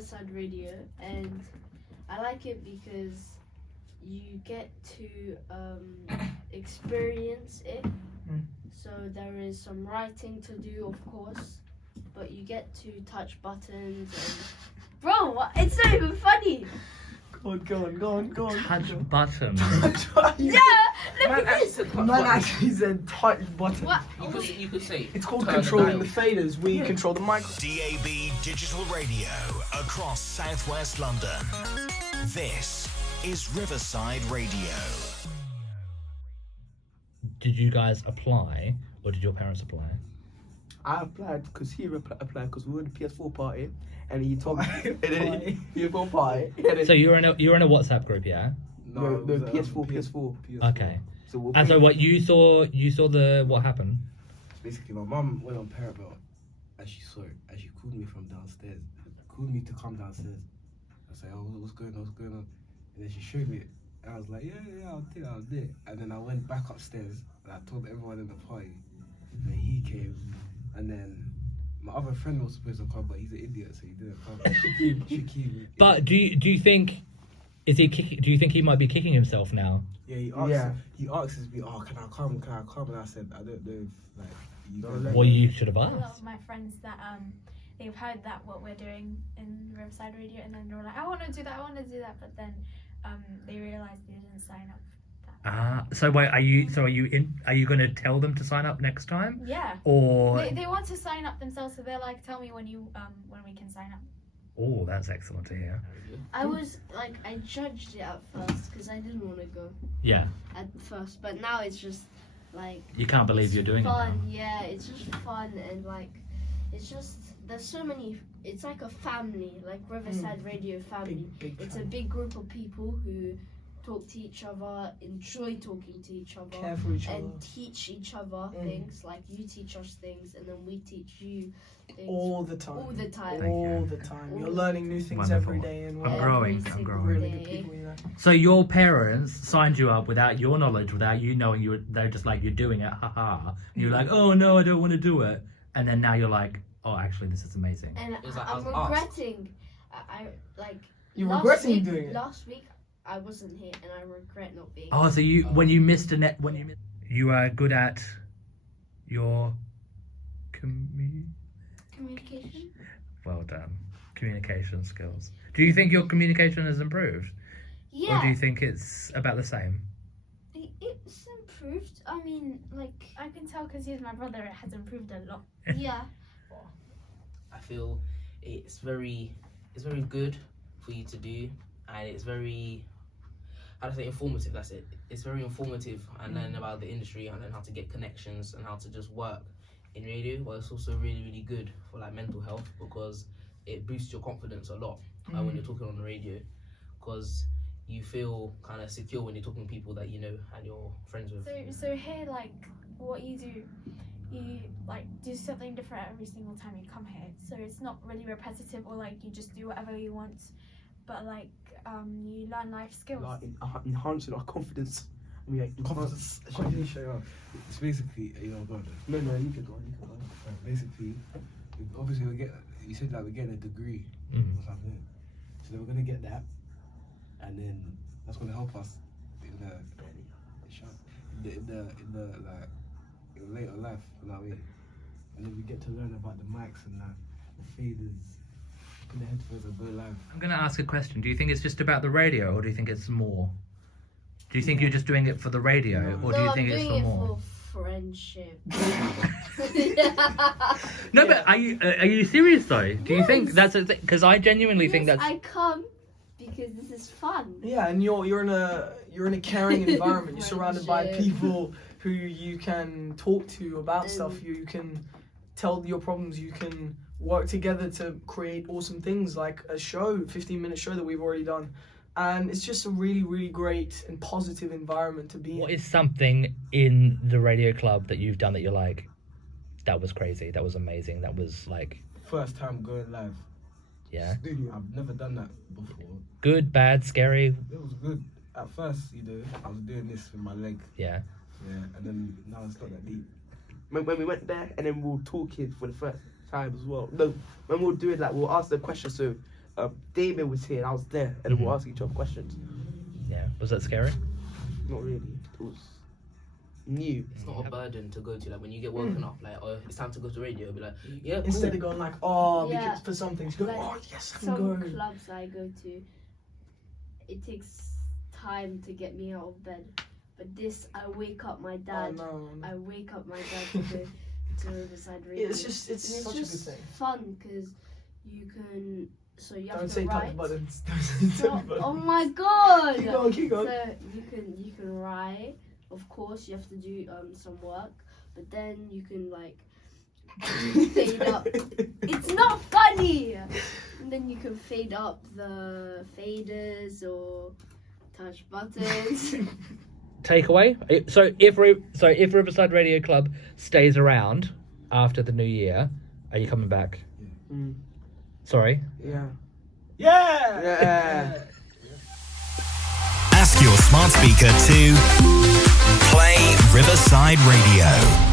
Riverside Radio, and I like it because you get to experience it. So there is some writing to do, of course, but you get to touch buttons and... Bro, what? It's not even funny. Go on. Touch button. Yeah, look at this. Man actually said touch button. What? You could say It's called controlling the faders. We control the mic. DAB Digital Radio across southwest London. This is Riverside Radio. Did you guys apply, or did your parents apply? I applied because he applied because we were at the PS4 party, and he told me. And then PS4 party. So you're in a WhatsApp group, yeah? No, PS4. Okay. So And so what you saw the what happened? Basically, my mum went on Parabel and she saw it and she called me from downstairs. Called me to come downstairs. I said, "Oh, what's going on? And then she showed me it. And I was like, yeah, I'll do it. And then I went back upstairs and I told everyone in the party. And then he came. And then my other friend was supposed to come, but he's an idiot, so he didn't come. Shaquille. But do you think do you think he might be kicking himself now? Yeah, he asks me, "Oh, can I come? And I said, I don't know if Well, you should have A lot asked. of my friends that they've heard that what we're doing in Riverside Radio, and then they're like, I want to do that, but then they realised they didn't sign up. So wait, are you going to tell them to sign up next time? Yeah. Or They want to sign up themselves, so they're like, tell me when we can sign up. oh, that's excellent to hear. I was like, I judged it at first because I didn't want to go Yeah. at first, but now it's just like You can't believe you're doing fun. it now. Yeah, it's just fun and like it's just there's so many. It's like a family, like Riverside Radio family. Big It's a family. big group of people who talk to each other, enjoy talking to each other, Care for each other. and teach each other things. Like you teach us things, and then we teach you things All the time. all the time. Thank you. All the time. You're learning new things Wonderful. every day, and I'm we're growing. really good people, you know. So your parents signed you up without your knowledge, without you knowing they're just like, you're doing it, haha. You're like, oh no, I don't want to do it. And then now you're like, oh, actually, this is amazing. And It's like, I'm I was regretting. I like. You're last regretting week, doing it. Last week I wasn't here, and I regret not being. Oh, so when you missed you are good at your Communication. well done, communication skills. Do you think your communication has improved? Yeah. Or do you think it's about the same? It's improved. I mean, like, I can tell because he's my brother, it has improved a lot. yeah. I feel it's very good for you to do, and it's very, how to say, informative. That's it. It's very informative, and learn about the industry, and learn how to get connections and how to just work in radio. But it's also really, really good for like mental health because it boosts your confidence a lot when you're talking on the radio, because you feel kind of secure when you're talking to people that you know and you're friends with. So here, like, what you do, you like do something different every single time you come here. So it's not really repetitive or like you just do whatever you want, but like you learn life skills. Like enhancing our confidence. I mean, like, Confidence. It's basically, God. No, you can go on. Basically, obviously you said that we're getting a degree or something. So then we're gonna get that, and then that's gonna help us in later life. You know what I mean? And then we get to learn about the mics and that, the faders, put the headphones and go live. I'm going to ask a question. Do you think it's just about the radio, or do you think it's more? Do you think you're just doing it for the radio, or do you think it's for more? For friendship. No, but are you serious though? Do you think that's a thing? Because I genuinely think that's. I come because this is fun. Yeah, and you're in a caring environment. You're surrounded by Friendship. people who you can talk to about stuff. You can tell your problems. You can work together to create awesome things like a show, 15-minute show that we've already done. And it's just a really, really great and positive environment to be in. What is something in the radio club that you've done that you're like, that was crazy, that was amazing, that was like... First time going live. Yeah. Studio. I've never done that before. Good, bad, scary? It was good. At first, I was doing this with my leg. Yeah. Yeah, and then now it's not that deep. When we went there, and then we were talking for the first time as well. No, when we were doing that, we'll ask the question. So, Damien was here and I was there, and we were asking each other questions. Yeah. Was that scary? Not really. It was new. It's not a burden to go to. Like when you get woken up, like, oh, it's time to go to radio. Be like, yeah, cool. Instead of going like, oh, Yeah. because for some things, you go, Like, oh yes, I can Some go. clubs I go to, it takes time to get me out of bed. But this, I wake up my dad. Oh, no. I wake up my dad to go to Riverside Radio. It's just, it's And such just a good thing. fun because you can. So you have Don't to say touch write. buttons. Don't say touch buttons. Oh my god! Keep going, keep going. So you can write. Of course, you have to do some work, but then you can like fade up. It's not funny. And then you can fade up the faders or touch buttons. Takeaway. So if Riverside Radio Club stays around after the new year, are you coming back? Mm. Sorry. Yeah. Yeah! Yeah. Ask your smart speaker to play Riverside Radio.